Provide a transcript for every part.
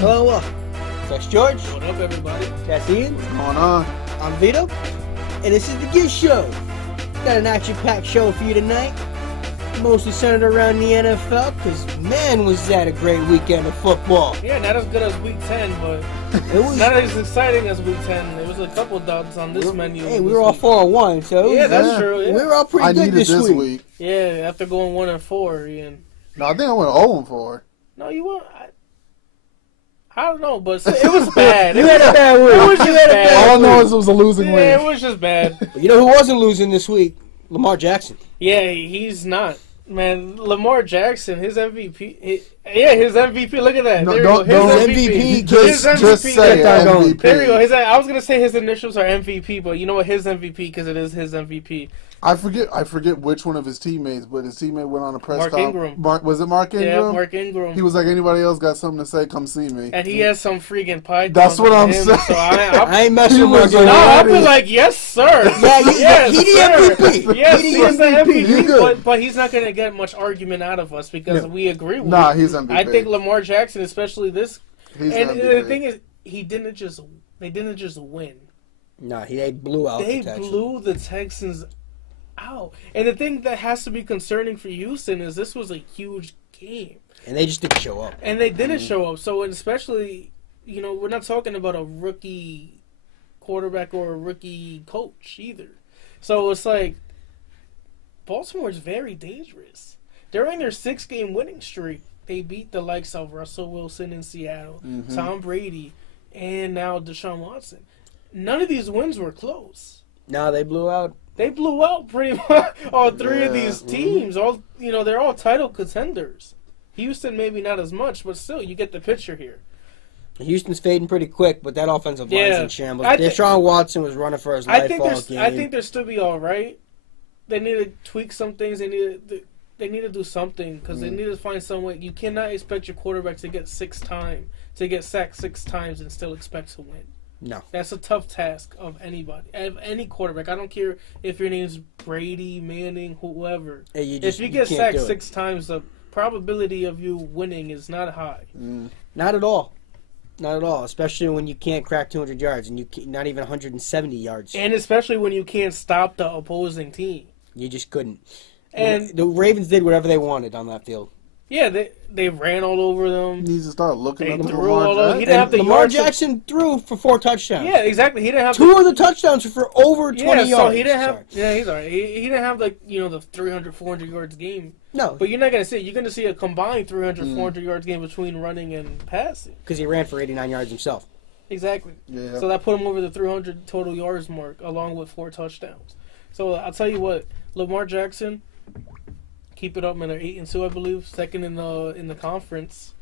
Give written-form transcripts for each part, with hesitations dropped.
Hello, welcome. That's George. What up, everybody? That's Ian. What's going on? I'm Vito. And this is the Giv Show. Got an action-packed show for you tonight. Mostly centered around the NFL, because man, was that a great weekend of football. Yeah, not as good as Week 10, but It was not as exciting as Week 10. There was a couple dubs on this menu. Hey, we were all 4-1, so Yeah, that's true. Yeah. we were all pretty I good needed this week. Yeah, after going 1-4, Ian. No, I think I went 0-4. No, you weren't. I don't know, but it was bad. You had a bad week. It was just bad. All I know is it was a losing Yeah, it week. was just bad. You know who wasn't losing this week? Lamar Jackson. Yeah, he's not. Man, Lamar Jackson, his MVP. His MVP. Look at that. No, There you go. don't- His MVP. Just say Get MVP. There you go. I was gonna say his initials are MVP, but you know what? His MVP, because it is his MVP. I forget which one of his teammates, but his teammate went on a press Mark conference. Ingram. Was it Mark Ingram? Yeah, Mark Ingram. He was like, anybody else got something to say, come see me. And he has some freaking python. That's what on I'm him, saying. So I ain't He messing was with like, you. No, I'll Alrighty. be like, yes, sir. Yeah, yes, he the sir. MVP. Yes, He he the is the MVP. You MVP. good. But he's not going to get much argument out of us because No. we agree with Nah, him. he's MVP. I think Lamar Jackson, especially this. He's And MVP. the thing is, they didn't just win. Nah, they blew out They the Texans. blew the Texans out. And the thing that has to be concerning for Houston is this was a huge game. And they just didn't show up. And they didn't show up. So, and especially, we're not talking about a rookie quarterback or a rookie coach either. So it's like, Baltimore's very dangerous. During their 6-game winning streak, they beat the likes of Russell Wilson in Seattle, Tom Brady, and now Deshaun Watson. None of these wins were close. No, they blew out. They blew out pretty much all three of Yeah. these teams. All they're all title contenders. Houston maybe not as much, but still, you get the picture here. Houston's fading pretty quick, but that offensive line's in shambles. I Deshaun Watson was running for his life all game. I think they'll still be all right. They need to tweak some things. They need to do something because they need to find some way. You cannot expect your quarterback to get sacked 6 times and still expect to win. No. That's a tough task of anybody, of any quarterback. I don't care if your name's Brady, Manning, whoever. Hey, If you get can't sacked do it. 6 times, the probability of you winning is not high. Not at all. Not at all. Especially when you can't crack 200 yards and not even 170 yards. And especially when you can't stop the opposing team. You just couldn't. And the Ravens did whatever they wanted on that field. yeah, they ran all over them. He needs to start looking They up to threw all Lamar over- Jackson. He didn't have the Lamar yards to- Jackson threw for 4 touchdowns. Yeah, exactly. He didn't have 2 of the touchdowns were for over 20 yards. So he didn't have. Sorry. Yeah, he's alright. He didn't have the 300, 400 yards game. No, But you're not gonna see. You're gonna see a combined 300, 400 yards game between running and passing. because he ran for 89 yards himself. Exactly. Yeah. So that put him over the 300 total yards mark, along with 4 touchdowns. So I'll tell you what, Lamar Jackson, keep it up, man. They're 8-2, I believe, second in the conference.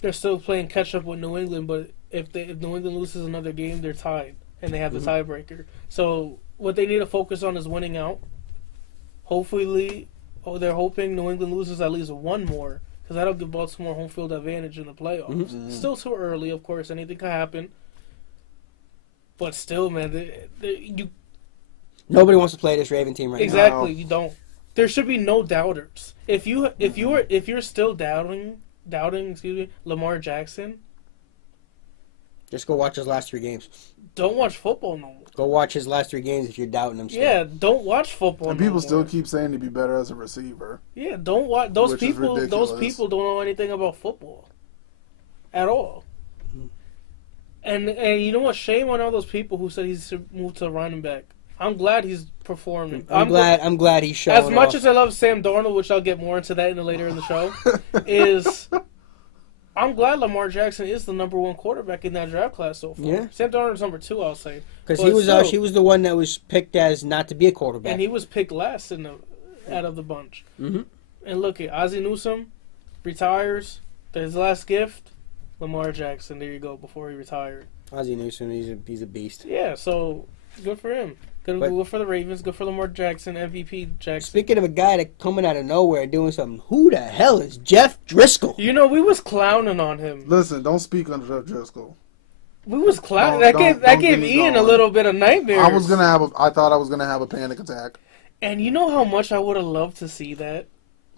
They're still playing catch up with New England, but if New England loses another game, they're tied, and they have the tiebreaker. So what they need to focus on is winning out. Hopefully, they're hoping New England loses at least one more, because that'll give Baltimore home field advantage in the playoffs. Still too early, of course. Anything can happen. But still, man, Nobody wants to play this Raven team right exactly No. you don't. There should be no doubters. If you're still doubting, Lamar Jackson, now. Just go watch his last 3 games. don't watch football no more. Go watch his last 3 games if you're doubting him still. Yeah, don't watch football. And no people still more. keep saying he'd be better as a receiver. Yeah, don't watch those Which is people. Those ridiculous. people don't know anything about football at all. And you know what? Shame on all those people who said he should move to running back. I'm glad he's performing. I'm glad he's showing As much off. as I love Sam Darnold, which I'll get more into that later in the show, I'm glad Lamar Jackson is the number 1 quarterback in that draft class so far. Yeah. Sam Darnold's number 2, I'll say. Because But he was the one that was picked as not to be a quarterback. and he was picked last out of the bunch. Mhm. And look at Ozzie Newsome retires. His last gift, Lamar Jackson. There you go. Before he retired. Ozzie Newsome, he's a beast. Yeah. So good for him. Good for the Ravens. Good for Lamar Jackson. MVP Jackson. Speaking of a guy that coming out of nowhere and doing something, who the hell is Jeff Driscoll? You know, we was clowning on him. Listen, don't speak on Jeff Driscoll. We was clowning. No, That don't gave get me Ian a going. little bit of nightmares. I thought I was gonna have a panic attack. And you know how much I would have loved to see that?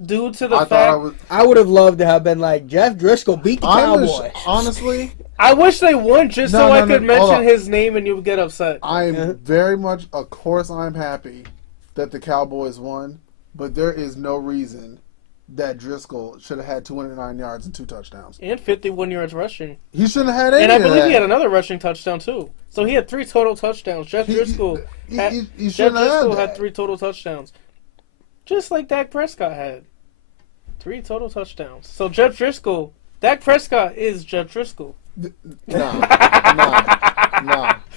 due to the fact I would have loved to have been like Jeff Driscoll beat the Cowboys. Honestly, I wish they won just so I could mention his name and you would get upset. I am very much, of course, I'm happy that the Cowboys won, but there is no reason that Driscoll should have had 209 yards and 2 touchdowns. And 51 yards rushing. He shouldn't have had any And I of believe that. he had another rushing touchdown, too. So he had 3 total touchdowns. Jeff Driscoll had 3 total touchdowns. Just like Dak Prescott had. 3 total touchdowns. So Jeff Driscoll, Dak Prescott is Jeff Driscoll. No.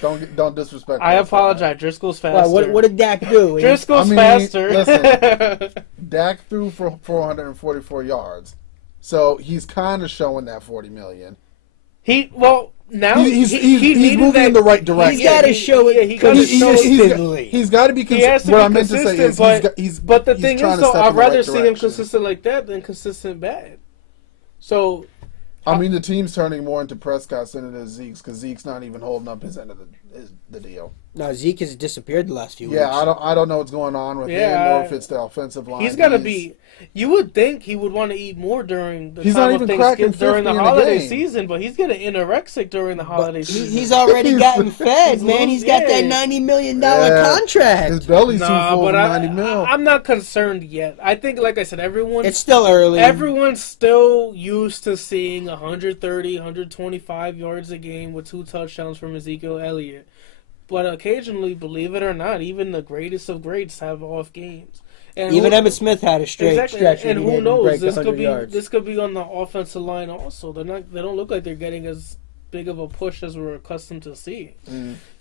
Don't disrespect. I apologize. Driscoll's faster. Well, what did Dak do? Driscoll's faster. Listen, Dak threw for 444 yards, so he's kind of showing that 40 million. He's moving in the right direction. He's got to show it consistently. He's got to be consistent. What I meant to say is, but the thing is, though, I'd rather see him consistent like that than consistent bad. So. I mean, the team's turning more into Prescott's than it is Zeke's, because Zeke's not even holding up his end of the deal. No, Zeke has disappeared the last few weeks. Yeah, I don't know what's going on with him, or if it's the offensive line. He's got to be. You would think he would want to eat more during the he's time not of even Thanksgiving during the holiday game. season, but he's getting anorexic during the holiday season. He's already gotten fed, man. He's got that $90 million contract. His belly's too full for $90 million. I'm not concerned yet. I think, like I said, it's still early. Everyone's still used to seeing 130, 125 yards a game with 2 touchdowns from Ezekiel Elliott. But occasionally, believe it or not, even the greatest of greats have off games. And even Emmitt Smith had a straight stretch. And who knows? This could be on the offensive line also. They don't look like they're getting as big of a push as we're accustomed to seeing.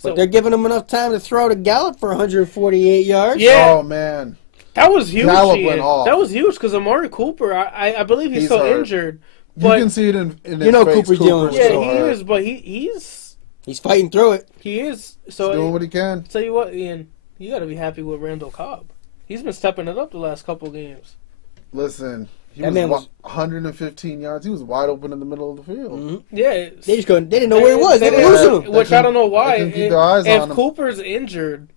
But they're giving him enough time to throw to Gallup for 148 yards. Yeah. Oh man, that was huge. Gallup went off. That was huge because Amari Cooper, I believe he's still injured. But you can see it in his face. Cooper's dealing with he is, but he's fighting through it. He is. So he's doing what he can. Tell you what, Ian, you got to be happy with Randall Cobb. He's been stepping it up the last couple games. Listen, he was 115 yards. He was wide open in the middle of the field. Mm-hmm. Yeah, they didn't know where he was. They were losing him. Which I don't know why. If Cooper's injured,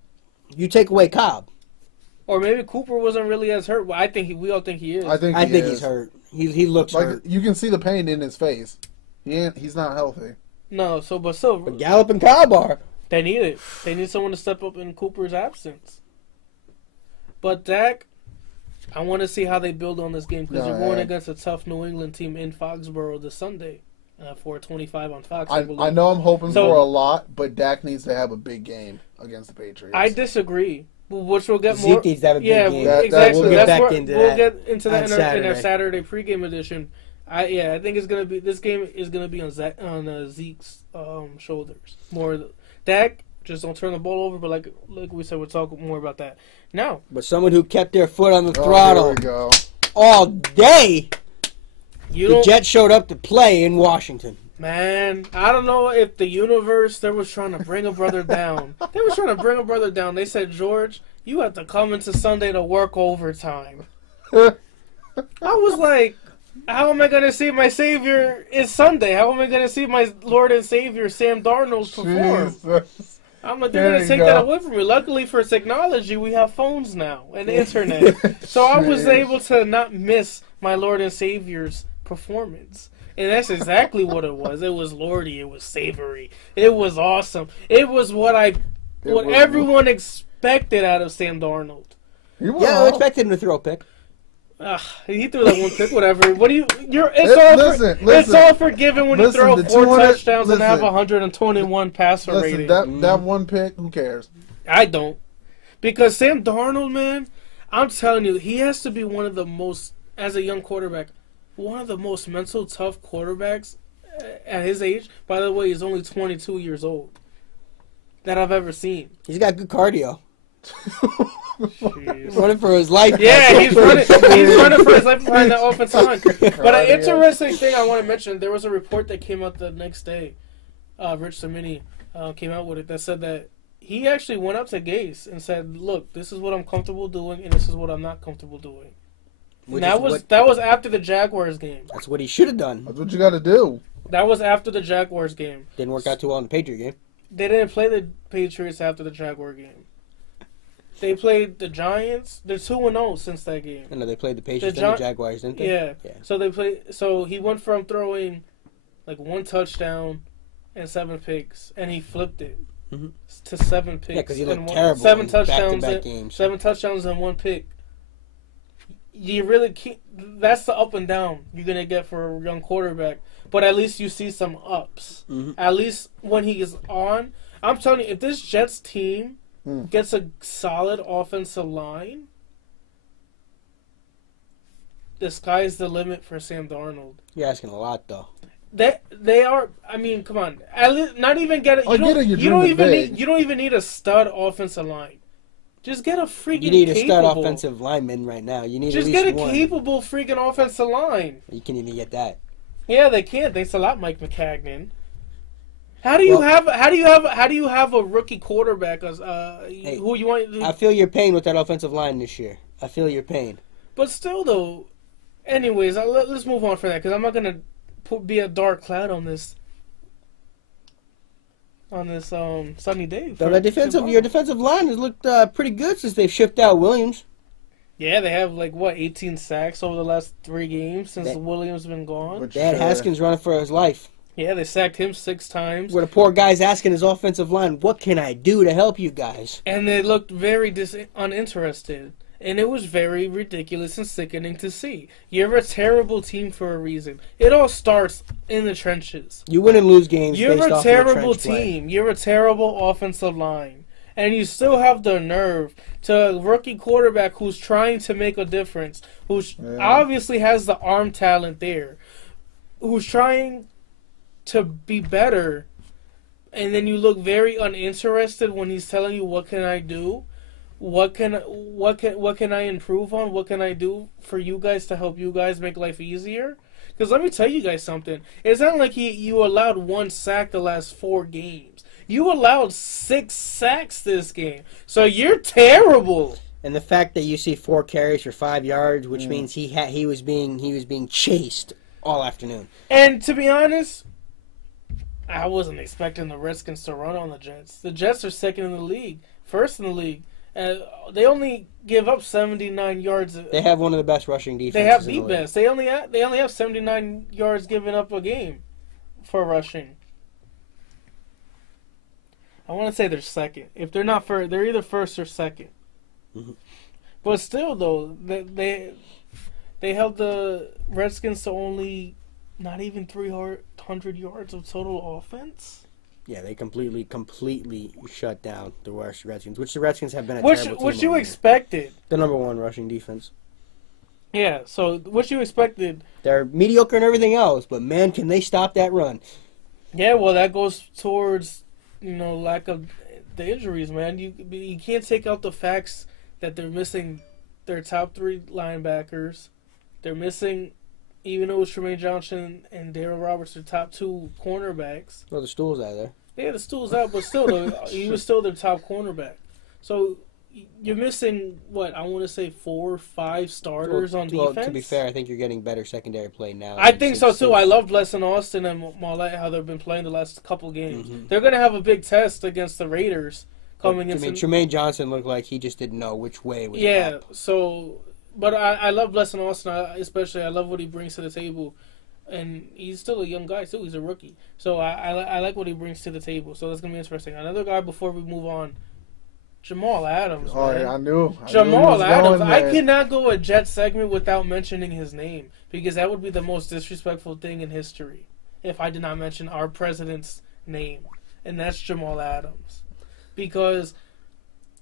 you take away Cobb, or maybe Cooper wasn't really as hurt. Well, we all think he is. I think he's hurt. He looks hurt. You can see the pain in his face. He's not healthy. No, but Gallup and Cobb are. They need it. They need someone to step up in Cooper's absence. But Dak, I want to see how they build on this game because you're going against a tough New England team in Foxborough this Sunday for 25 on Fox. I know I'm hoping for a lot, but Dak needs to have a big game against the Patriots. I disagree. Which we'll get Zeke more. needs to have a big game. Exactly. We'll get back into that. We'll get into that in our Saturday pregame edition. I think it's gonna be this game is gonna be on Zeke's shoulders more. Dak, just don't turn the ball over. But like we said, we'll talk more about that now. But someone who kept their foot on the throttle here we go. all day. The Jets showed up to play in Washington. Man, I don't know if the universe was trying to bring a brother down. They were trying to bring a brother down. They said, George, you have to come into Sunday to work overtime. I was like, how am I going to see my Savior? It's Sunday. How am I going to see my Lord and Savior, Sam Darnold, perform? Jesus. I'm like, they're going to take that away from me. Luckily for technology, we have phones now and the internet. So I was able to not miss my Lord and Savior's performance. And that's exactly what it was. It was lordy. It was savory. It was awesome. It was what everyone expected out of Sam Darnold. I expected him to throw a pick. He threw that one pick. Whatever. What do you? It's all forgiven when you throw 4 touchdowns and have 121 passer rating. That one pick. Who cares? I don't, because Sam Darnold, man, I'm telling you, he has to be one of the most, as a young quarterback, one of the most mental tough quarterbacks at his age. By the way, he's only 22 years old. That I've ever seen. He's got good cardio. He's running for his life. Yeah, he's running for his life behind that offensive line. But an interesting thing I want to mention, there was a report that came out the next day. Rich Cimini came out with it that said that he actually went up to Gase and said, look, this is what I'm comfortable doing and this is what I'm not comfortable doing. That was after the Jaguars game. That's what he should have done. That's what you got to do. That was after the Jaguars game. Didn't work out too well in the Patriot game. They didn't play the Patriots after the Jaguar game. They played the Giants. They're 2-0 since that game. I know they played the Patriots and the Jaguars, didn't they? Yeah. So they played. So he went from throwing like 1 touchdown and 7 picks, and he flipped it to 7 picks. Yeah, because he looked terrible. 7 touchdowns, back-to-back games. 7 touchdowns and 1 pick. You really can't. That's the up and down you're gonna get for a young quarterback. But at least you see some ups. At least when he is on, I'm telling you, if this Jets team gets a solid offensive line, the sky's the limit for Sam Darnold. You're asking a lot, though. They are. I mean, come on. At least not even get it. You don't even need a stud offensive line. Just get a freaking. You need a stud offensive lineman right now. You need just at least get a one. capable freaking offensive line. You can't even get that. Yeah, they can't. Thanks a lot, Mike McCagnon. How do you have a rookie quarterback who you want? I feel your pain with that offensive line this year. I feel your pain. But still, though. Anyways, let's move on for that because I'm not gonna be a dark cloud on this sunny day. So your defensive line has looked pretty good since they've shipped out Williams. Yeah, they have 18 sacks over the last 3 games since Williams been gone. They had Haskins running for his life. Yeah, they sacked him 6 times. Where the poor guy's asking his offensive line, "What can I do to help you guys?" And they looked very uninterested. And it was very ridiculous and sickening to see. You're a terrible team for a reason. It all starts in the trenches. You win and lose games. You're based a off terrible of the trench team. play. You're a terrible offensive line. And you still have the nerve to a rookie quarterback who's trying to make a difference, who obviously has the arm talent there, who's trying to be better, and then you look very uninterested when he's telling you, "What can I do? What can I improve on? What can I do for you guys to help you guys make life easier?" Because let me tell you guys something. It's not like you allowed 1 sack the last 4 games. You allowed 6 sacks this game. So you're terrible. And the fact that you see 4 carries for 5 yards, which means he was being chased all afternoon. And to be honest, I wasn't expecting the Redskins to run on the Jets. The Jets are second in the league, first in the league. They only give up 79 yards. They have one of the best rushing defenses. They have the best. They only have 79 yards given up a game for rushing. I want to say they're second. If they're not first, they're either first or second. But still, though, they held the Redskins to only not even 300 yards of total offense. Yeah, they completely shut down the Redskins, which the Redskins have been a terrible team. What you expected? The number 1 rushing defense. Yeah, so what you expected? They're mediocre and everything else, but man, can they stop that run? Yeah, well, that goes towards lack of the injuries, man. You can't take out the facts that they're missing their top 3 linebackers. They're missing, even though it was Tremaine Johnson and Darryl Roberts, their top 2 cornerbacks. Well, the stool's out there. Yeah, the stool's out, but still, though, he was still their top cornerback. So you're missing, I want to say 4 or 5 starters on defense. Well, to be fair, I think you're getting better secondary play now. I think so, too. I love Blesson Austin and Mollett, how they've been playing the last couple games. They're going to have a big test against the Raiders coming in. Tremaine Johnson looked like he just didn't know which way was up. So... But I love Blesson Austin, especially. I love what he brings to the table. And he's still a young guy, too. He's a rookie. So I like what he brings to the table. So that's going to be interesting. Another guy before we move on, Jamal Adams. Oh, man. yeah, I knew. Jamal Adams. I cannot go a Jet segment without mentioning his name. Because that would be the most disrespectful thing in history. If I did not mention our president's name. And that's Jamal Adams. Because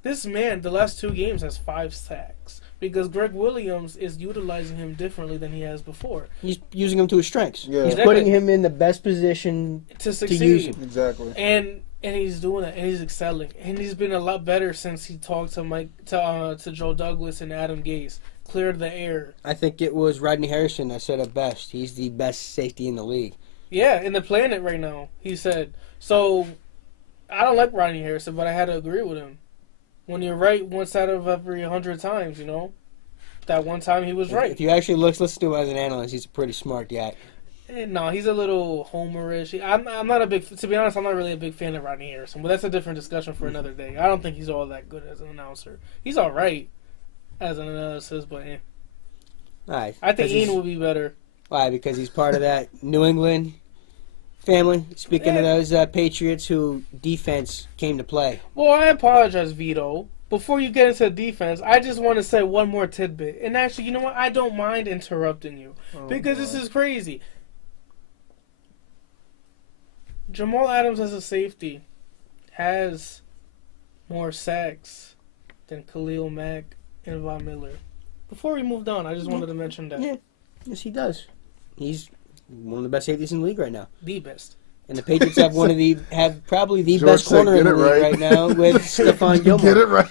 this man, the last 2 games, has 5 sacks. Because Greg Williams is utilizing him differently than he has before. He's using him to his strengths. Yeah. He's putting him in the best position to succeed. To use him. Exactly. And he's doing that, and he's excelling. And he's been a lot better since he talked to Joe Douglas and Adam Gase. Cleared the air. I think it was Rodney Harrison that said it best. He's the best safety in the league. Yeah, in the planet right now, he said. So, I don't like Rodney Harrison, but I had to agree with him. When you're right once out of every 100 times, That one time he was right. If you actually listen to him as an analyst, he's a pretty smart guy. No, he's a little homerish. I'm not a big. To be honest, I'm not really a big fan of Rodney Harrison. But that's a different discussion for another day. I don't think he's all that good as an announcer. He's all right as an analyst, but Right. I think Ian will be better. Why? Because he's part of that New England family. Speaking of those Patriots who defense came to play. Well, I apologize, Vito. Before you get into defense, I just want to say one more tidbit. And actually, you know what? I don't mind interrupting you because this is crazy. Jamal Adams as a safety has more sacks than Khalil Mack and Von Miller. Before we moved on, I just wanted to mention that. Yeah, yes, he does. He's one of the best safeties in the league right now. The best. And the Patriots have probably the best corner in the league right now with Stephon Gilmore. Get it right.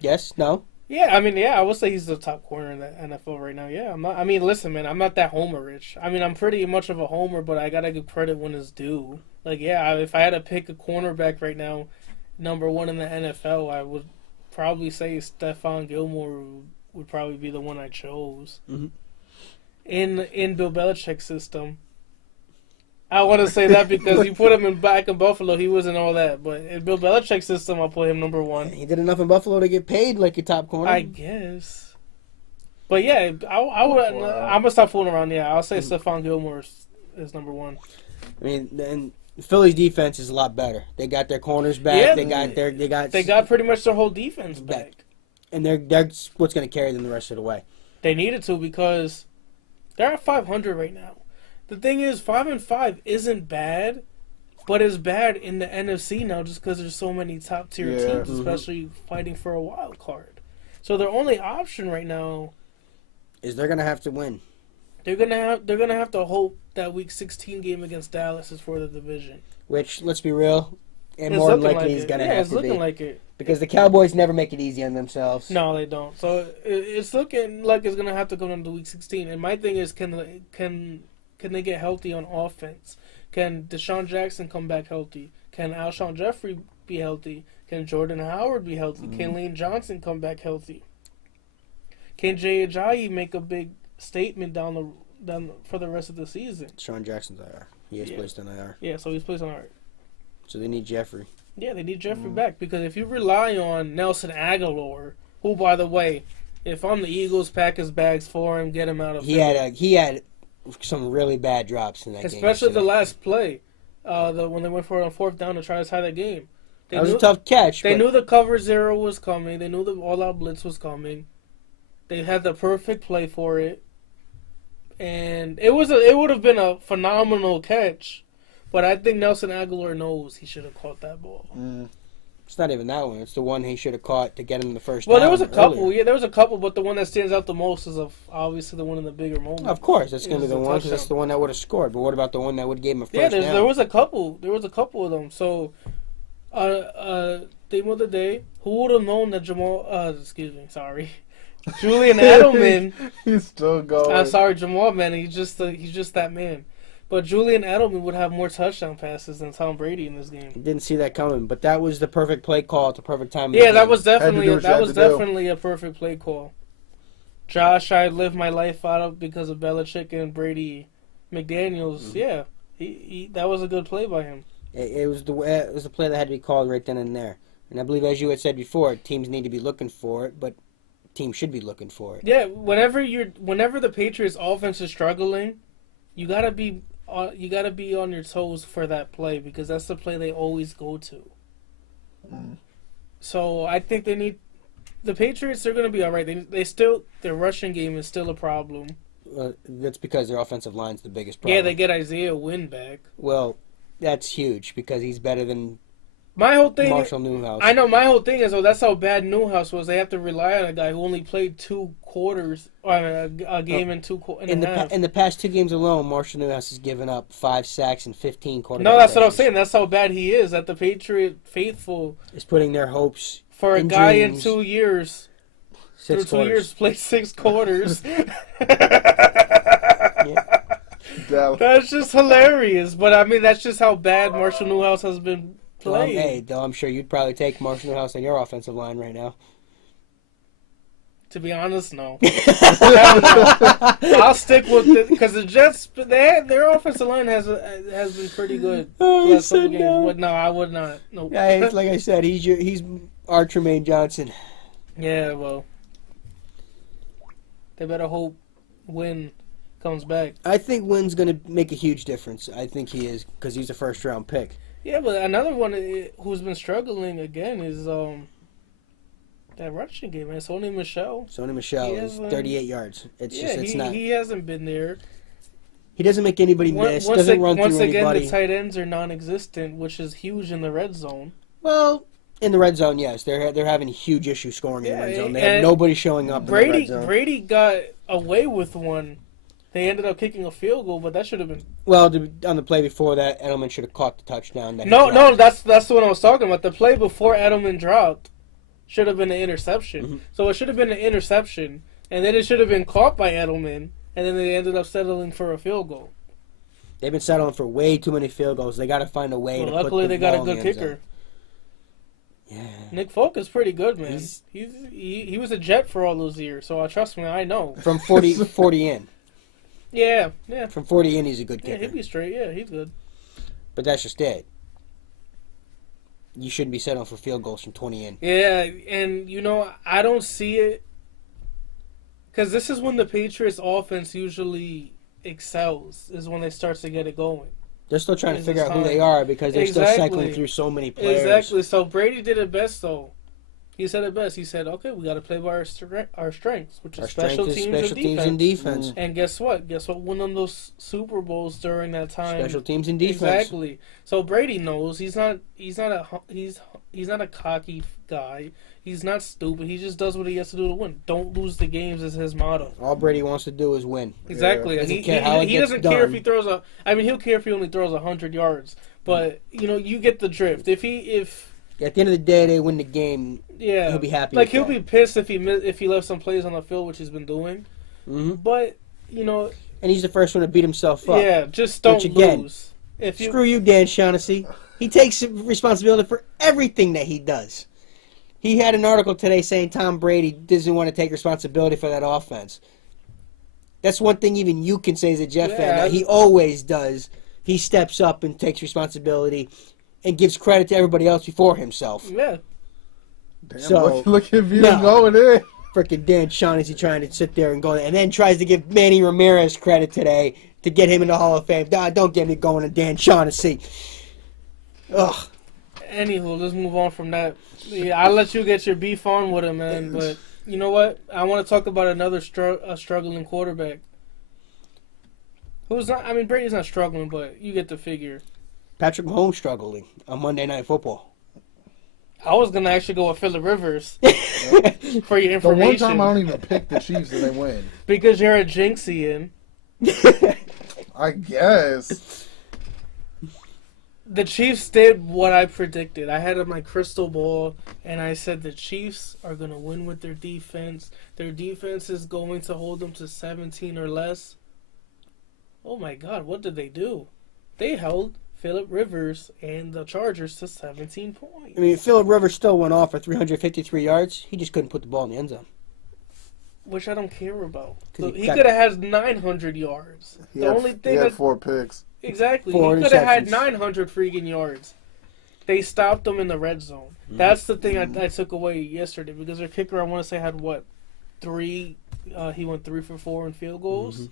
Yes? No? Yeah, I mean, I would say he's the top corner in the NFL right now. Yeah, I'm not. I mean, listen, man, I'm not that homer-rich. I mean, I'm pretty much of a homer, but I gotta give credit when it's due. Like, yeah, if I had to pick a cornerback right now, number one in the NFL, I would probably say Stephon Gilmore would probably be the one I chose. Mm-hmm. In Bill Belichick's system. I want to say that because you put him back in Buffalo, he wasn't all that. But in Bill Belichick's system, I'll put him number one. He did enough in Buffalo to get paid like a top corner. I guess. But yeah, I would. I'm gonna stop fooling around. Yeah, I'll say Stephon Gilmore is number one. I mean, and Philly's defense is a lot better. They got their corners back. Yeah, they got pretty much their whole defense back. And that's what's going to carry them the rest of the way. They needed to because they're at 500 right now. The thing is, 5-5 isn't bad, but it's bad in the NFC now just because there's so many top tier teams, especially fighting for a wild card. So their only option right now is they're gonna have to win. They're gonna have to hope that Week 16 game against Dallas is for the division. Which, let's be real, and more than likely is gonna have to be. It's looking like it. Because the Cowboys never make it easy on themselves. No, they don't. So it's looking like it's gonna have to go down to Week 16. And my thing is, can they get healthy on offense? Can Deshaun Jackson come back healthy? Can Alshon Jeffrey be healthy? Can Jordan Howard be healthy? Can Lane Johnson come back healthy? Can Jay Ajayi make a big statement down for the rest of the season? Deshaun Jackson's IR. He is placed on IR. Yeah, so he's placed on IR. So they need Jeffrey. Yeah, they need Jeffrey back because if you rely on Nelson Aguilar, who, by the way, if I'm the Eagles, pack his bags for him, get him out of Philly. He had some really bad drops in that game. Especially the last play, when they went for it on fourth down to try to tie that game. That was a tough catch. They knew the cover zero was coming. They knew the all-out blitz was coming. They had the perfect play for it, and it would have been a phenomenal catch. But I think Nelson Aguilar knows he should have caught that ball. It's not even that one. It's the one he should have caught to get him the first down. Well, there was a couple. Earlier. Yeah, there was a couple, but the one that stands out the most is obviously the one in the bigger moment. Of course, that's going to be the one because that's the one that would have scored. But what about the one that would have gave him a first down? There was a couple. There was a couple of them. So, theme of the day, who would have known that Julian Edelman. He's still going. I'm sorry, Jamal, man. He's just that man. But Julian Edelman would have more touchdown passes than Tom Brady in this game. Didn't see that coming, but that was the perfect play call at the perfect time. Yeah, that was definitely a perfect play call. Josh, I lived my life out of because of Belichick and Brady McDaniels. Yeah, he that was a good play by him. It was the play that had to be called right then and there. And I believe, as you had said before, teams need to be looking for it, but teams should be looking for it. Yeah, whenever the Patriots' offense is struggling, you gotta be on your toes for that play because that's the play they always go to. So I think the Patriots. They're going to be all right. Their rushing game is still a problem. That's because their offensive line's the biggest problem. Yeah, they get Isaiah Wynn back. Well, that's huge because he's better than Marshall Newhouse. I know my whole thing is that's how bad Newhouse was. They have to rely on a guy who only played 2 quarters, a game in a half. In the past 2 games alone, Marshall Newhouse has given up 5 sacks and 15 quarterbacks. No, that's what I'm saying. That's how bad he is. That the Patriot faithful is putting their hopes for a guy in 2 years. 6 2 years played 6 quarters. That's just hilarious. But I mean, that's just how bad Marshall Newhouse has been. Hey, though I'm sure you'd probably take Marshall Newhouse on your offensive line right now. To be honest, no. I'll stick with it because the Jets, their offensive line has been pretty good. Oh, so games, no. but no, I would not. Nope. Yeah, like I said, he's our Tremaine Johnson. Yeah, well, they better hope Wynn comes back. I think Wynn's going to make a huge difference. I think he is because he's a first-round pick. Yeah, but another one who's been struggling again is that rushing game, man. Sony Michel. Sony Michel is 38 yards. It's not. He hasn't been there. He doesn't make anybody miss. Doesn't run through anybody. Once again, the tight ends are non-existent, which is huge in the red zone. Well, in the red zone, yes, they're having huge issues scoring in the red zone. They have nobody showing up in the red zone. Brady got away with one. They ended up kicking a field goal, but that should have been. Well, on the play before that, Edelman should have caught the touchdown. No, that's the one I was talking about. The play before Edelman dropped should have been an interception. Mm-hmm. So it should have been an interception, and then it should have been caught by Edelman, and then they ended up settling for a field goal. They've been settling for way too many field goals. They got to find a way to put the ball in the end zone. Luckily, they got a good kicker. Yeah. Nick Folk is pretty good, man. He was a Jet for all those years, so trust me, I know. From 40 in. Yeah. From 40 in, he's a good kicker. Yeah, he'd be straight. Yeah, he's good. But that's just it. You shouldn't be settling for field goals from 20 in. Yeah, and, I don't see it. Because this is when the Patriots' offense usually excels, is when they start to get it going. They're still trying to figure out who they are because they're still cycling through so many players. Exactly. So Brady did it best, though. He said it best. He said, okay, we got to play by our strengths, which is special teams and defense. And guess what? Won them those Super Bowls during that time. Special teams and defense. Exactly. So Brady knows he's not a cocky guy. He's not stupid. He just does what he has to do to win. Don't lose the games is his motto. All Brady wants to do is win. Exactly. Yeah. He doesn't care if he throws he'll care if he only throws 100 yards. But you get the drift. If at the end of the day they win the game, he'll be happy. Like he'll be pissed if he left some plays on the field, which he's been doing. Mm-hmm. But and he's the first one to beat himself up. Yeah, just don't lose. Screw you, Dan Shaughnessy. He takes responsibility for everything that he does. He had an article today saying Tom Brady doesn't want to take responsibility for that offense. That's one thing even you can say as a Jet fan that he always does. He steps up and takes responsibility and gives credit to everybody else before himself. Yeah. Damn, so, look at Vito going in. Freaking Dan Shaughnessy trying to sit there and go, and then tries to give Manny Ramirez credit today to get him in the Hall of Fame. Don't get me going to Dan Shaughnessy. Ugh. Anywho, let's move on from that. Yeah, I'll let you get your beef on with him, man. But you know what? I want to talk about another struggling quarterback. Who's not? I mean, Brady's not struggling, but you get the figure. Patrick Mahomes struggling on Monday Night Football. I was gonna actually go with Phillip Rivers for your information. The one time I don't even pick the Chiefs and they win because you're a Jinxian. I guess. The Chiefs did what I predicted. I had my crystal ball, and I said the Chiefs are going to win with their defense. Their defense is going to hold them to 17 or less. Oh, my God. What did they do? They held Phillip Rivers and the Chargers to 17 points. I mean, Phillip Rivers still went off for 353 yards. He just couldn't put the ball in the end zone. Which I don't care about. So he could have had 900 yards. He had 4 picks. Exactly. He could have had 900 freaking yards. They stopped them in the red zone. Mm-hmm. That's the thing I took away yesterday because their kicker, I want to say, had what? 3? He went 3 for 4 in field goals. Mm-hmm.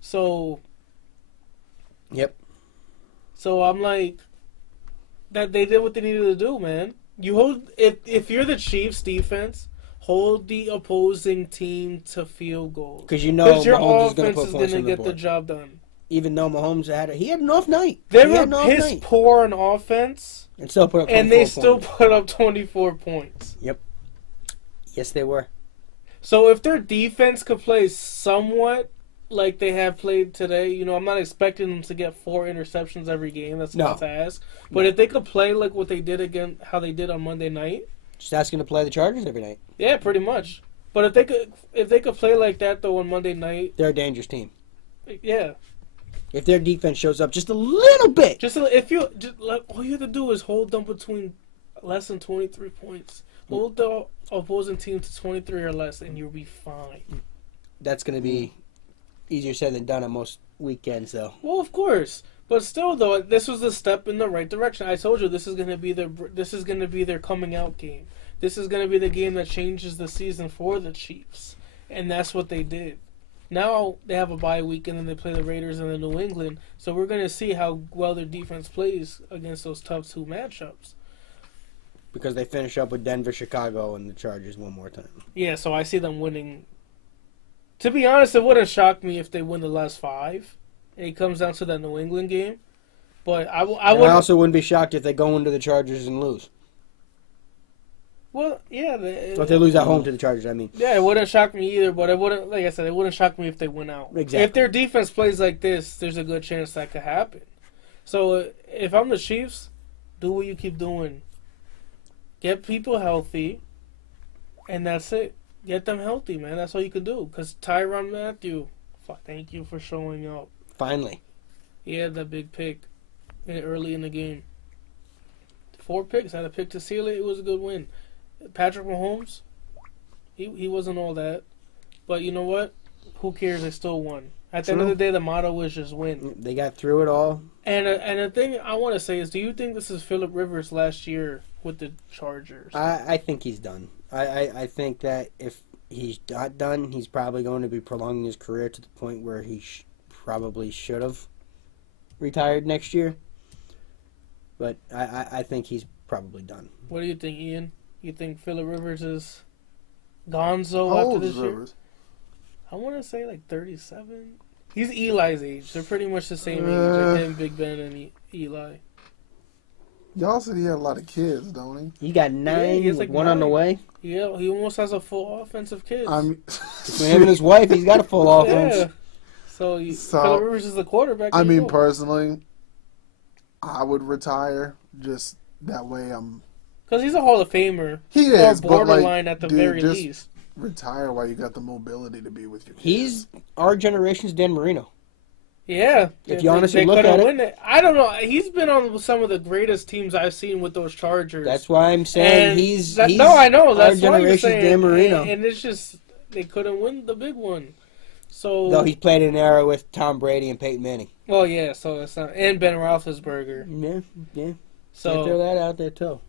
So. Yep. So I'm like, that they did what they needed to do, man. You hold if you're the Chiefs defense, hold the opposing team to field goals because your offense is going to get the job done. Even though Mahomes had an off night. They were piss poor on offense. And still put up 24 points. And they still put up 24 points. Yep. Yes, they were. So if their defense could play somewhat like they have played today, I'm not expecting them to get 4 interceptions every game. That's not to ask. But if they could play like what they did how they did on Monday night. Just asking to play the Chargers every night. Yeah, pretty much. But if they could play like that though on Monday night, they're a dangerous team. Yeah. If their defense shows up just a little bit, all you have to do is hold them between less than 23 points. Hold opposing team to 23 or less, and you'll be fine. That's going to be easier said than done on most weekends, though. Well, of course, but still, though, this was a step in the right direction. I told you this is going to be their coming out game. This is going to be the game that changes the season for the Chiefs, and that's what they did. Now they have a bye week, and then they play the Raiders and the New England. So we're going to see how well their defense plays against those tough two matchups. Because they finish up with Denver, Chicago, and the Chargers one more time. Yeah, so I see them winning. To be honest, it wouldn't shock me if they win the last 5. And it comes down to that New England game. But I also wouldn't be shocked if they go into the Chargers and lose. Well, yeah. If they lose at home to the Chargers, I mean. Yeah, it wouldn't shock me either, but it wouldn't, like I said, it wouldn't shock me if they win out. Exactly. If their defense plays like this, there's a good chance that could happen. So if I'm the Chiefs, do what you keep doing. Get people healthy, and that's it. Get them healthy, man. That's all you can do. Because Tyrann Mathieu, thank you for showing up. Finally. He had that big pick early in the game. 4 picks. Had a pick to seal it. It was a good win. Patrick Mahomes, he wasn't all that. But you know what? Who cares? They still won. At the end of the day, the motto is just win. They got through it all. And the thing I want to say is, do you think this is Phillip Rivers last year with the Chargers? I think he's done. I think that if he's not done, he's probably going to be prolonging his career to the point where he probably should have retired next year. But I think he's probably done. What do you think, Ian? You think Phillip Rivers is gonzo How after old this is year? Rivers? I want to say like 37. He's Eli's age. They're pretty much the same age. Like him, Big Ben, and Eli. Y'all said he had a lot of kids, don't he? He got 9, he has like one 9. on the way. Yeah, he almost has a full offensive kid. Between him and his wife, he's got a full offense. Yeah. So Phillip Rivers is the quarterback. I mean, personally, I would retire just that way. Because he's a Hall of Famer. He is, or borderline but like, at the dude, very just least. retire while you got the mobility to be with your kids. He's our generation's Dan Marino. Yeah. If you honestly look at it. I don't know. He's been on some of the greatest teams I've seen with those Chargers. That's why I'm saying he's no, I know. That's our why you're generation's saying, Dan Marino. And it's just, they couldn't win the big one. So, though he's played in an era with Tom Brady and Peyton Manning. Well, yeah, so it's not. And Ben Roethlisberger. Yeah. So can't throw that out there, too.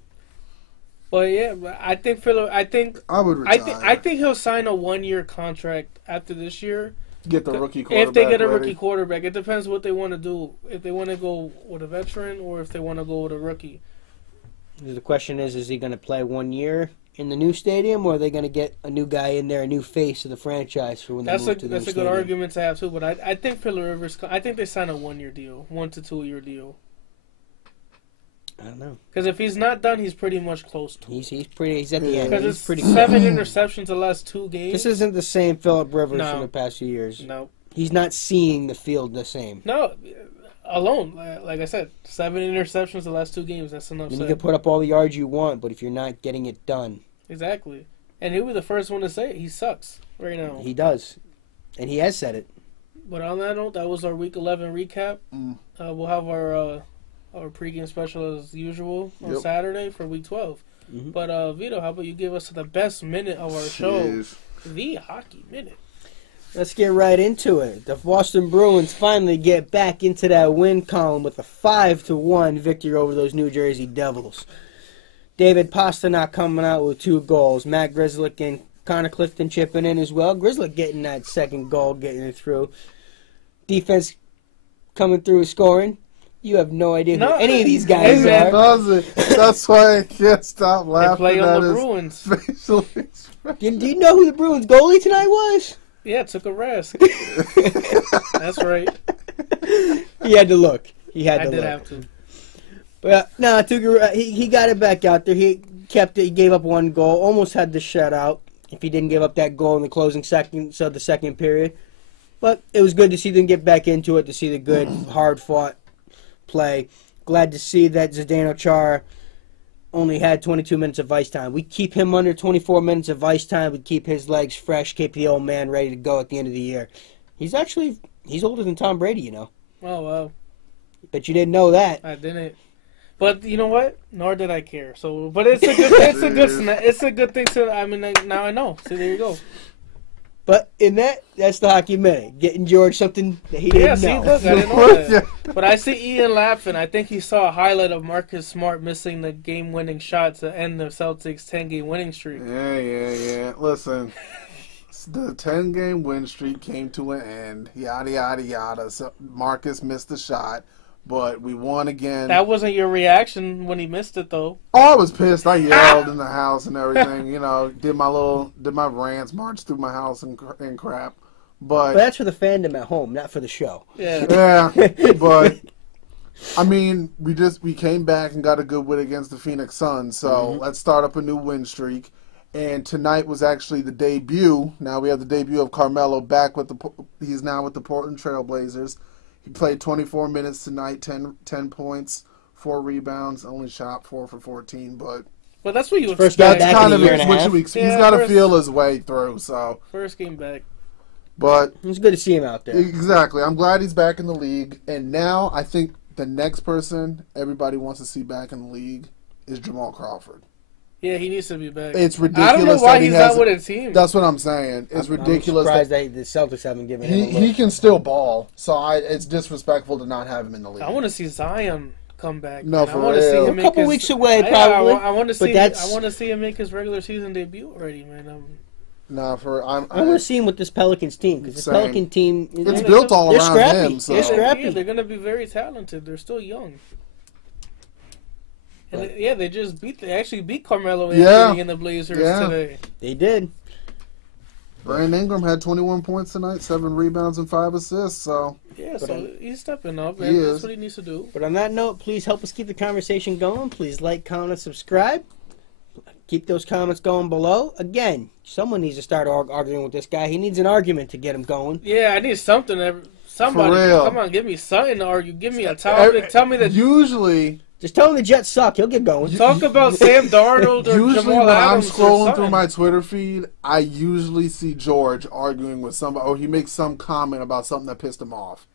But yeah, I think Phillip. I would retire. I think he'll sign a 1-year contract after this year. Get the rookie quarterback. If they get a ready. rookie quarterback, it depends what they want to do. If they want to go with a veteran or if they want to go with a rookie. The question is he going to play 1 year in the new stadium, or are they going to get a new guy in there, a new face of the franchise for when they move to the new stadium? That's a good argument to have too. But I think Phillip Rivers. I think they sign a 1-year deal, 1 to 2 year deal. I don't know. Because if he's not done, he's pretty much close to. He's at the end. Because He's it's pretty 7 good. interceptions the last 2 games. This isn't the same Phillip Rivers No. from the past few years. No. He's not seeing the field the same. No, alone. Like I said, 7 interceptions the last 2 games. That's enough. You can put up all the yards you want, but if you're not getting it done. Exactly. And he'll be the first one to say it. He sucks right now. He does. And he has said it. But on that note, that was our Week 11 recap. We'll have our pregame special as usual on Saturday for Week 12. Mm-hmm. But Vito, how about you give us the best minute of our show, Jeez. the Hockey Minute. Let's get right into it. The Boston Bruins finally get back into that win column with a 5-1 victory over those New Jersey Devils. David Pastrnak coming out with 2 goals. Matt Grzelcyk and Connor Clifton chipping in as well. Grzelcyk getting that second goal, getting it through. Defense coming through scoring. You have no idea who any of these guys are. That's why I can't stop laughing They play on at the his Bruins. facial expression. Do you know who the Bruins goalie tonight was? Yeah, took a rest. That's right. He had to look. I did have to. But no, he got it back out there. He kept it. He gave up 1 goal. Almost had the shutout if he didn't give up that goal in the closing seconds of the second period. But it was good to see them get back into it, to see the good, hard-fought play. Glad to see that Zdeno Chara only had 22 minutes of ice time. We keep him under 24 minutes of ice time. We keep his legs fresh, keep the old man ready to go at the end of the year. He's older than Tom Brady, you know. Oh, wow. But you didn't know that. I didn't. But you know what? Nor did I care. So, but it's a good, it's a good thing to. I mean, now I know. So there you go. But in that's the hockey minute. Getting George something that he didn't know. Look, I didn't know that. But I see Ian laughing. I think he saw a highlight of Marcus Smart missing the game-winning shot to end the Celtics' 10-game winning streak. Yeah. Listen, the 10-game win streak came to an end. Yada, yada, yada. So Marcus missed the shot, but we won again. That wasn't your reaction when he missed it, though. Oh, I was pissed. I yelled in the house and everything. You know, did my rants, marched through my house and crap. But that's for the fandom at home, not for the show. Yeah. But I mean, we came back and got a good win against the Phoenix Suns. So let's start up a new win streak. And tonight was actually the debut. Now we have the debut of Carmelo back he's now with the Portland Trailblazers. He played 24 minutes tonight, 10 points, 4 rebounds, only shot 4 for 14. But that's what you expect. That's back kind in of a year and a half. He's got to feel his way through. So first game back. But it's good to see him out there. Exactly. I'm glad he's back in the league. And now I think the next person everybody wants to see back in the league is Jamal Crawford. Yeah, he needs to be back. It's ridiculous. I don't know why he's not with a team. That's what I'm saying. It's ridiculous. I'm surprised that the Celtics haven't given him a look. He can still ball, so it's disrespectful to not have him in the league. I want to see Zion come back. No, for I want to real. see him A couple weeks away, probably. I want to see him make his regular season debut already, man. I want to see him with this Pelicans team because this Pelican team it's built all around scrappy. him. So. They're scrappy. They're going to be very talented. They're still young. And they just actually beat Carmelo Anthony and the Blazers today. They did. Brandon Ingram had 21 points tonight, 7 rebounds and 5 assists. So he's stepping up, and that's what he needs to do. But on that note, please help us keep the conversation going. Please like, comment, and subscribe. Keep those comments going below. Again, someone needs to start arguing with this guy. He needs an argument to get him going. Yeah, I need something. Somebody, come on, give me something to argue. Give me a topic. Tell me that. Usually. Just tell him the Jets suck. He'll get going. Talk about Sam Darnold or usually Jamal when Adams. I'm scrolling through my Twitter feed, I usually see George arguing with somebody, or he makes some comment about something that pissed him off.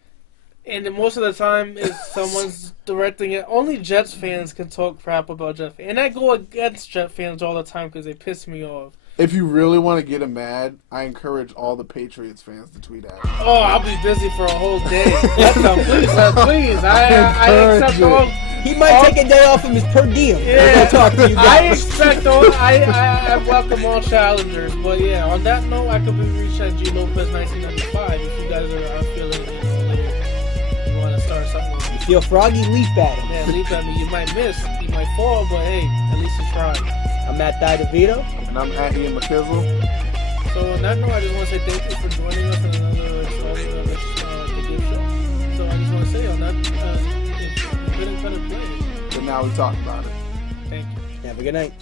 And then most of the time, if someone's directing it, only Jets fans can talk crap about Jets fans. And I go against Jets fans all the time because they piss me off. If you really want to get him mad, I encourage all the Patriots fans to tweet at him. Oh, I'll be busy for a whole day. Please. I accept all. He might take a day off of his per diem. Yeah, talk to you guys. I welcome all challengers. But yeah, on that note, I could be reached at G Lopez 1995 if you guys are feeling you want to start something. You feel froggy, leap at him. Yeah, leap at me. You might miss, you might fall, but hey, at least you tried. I'm at Vito. And I'm at Ian McKizzle. So on that note, I just want to say thank you for joining us in another installment of the Giv Show. So I just want to say on that, if you couldn't play it. But now we talk about it. Thank you. Have a good night.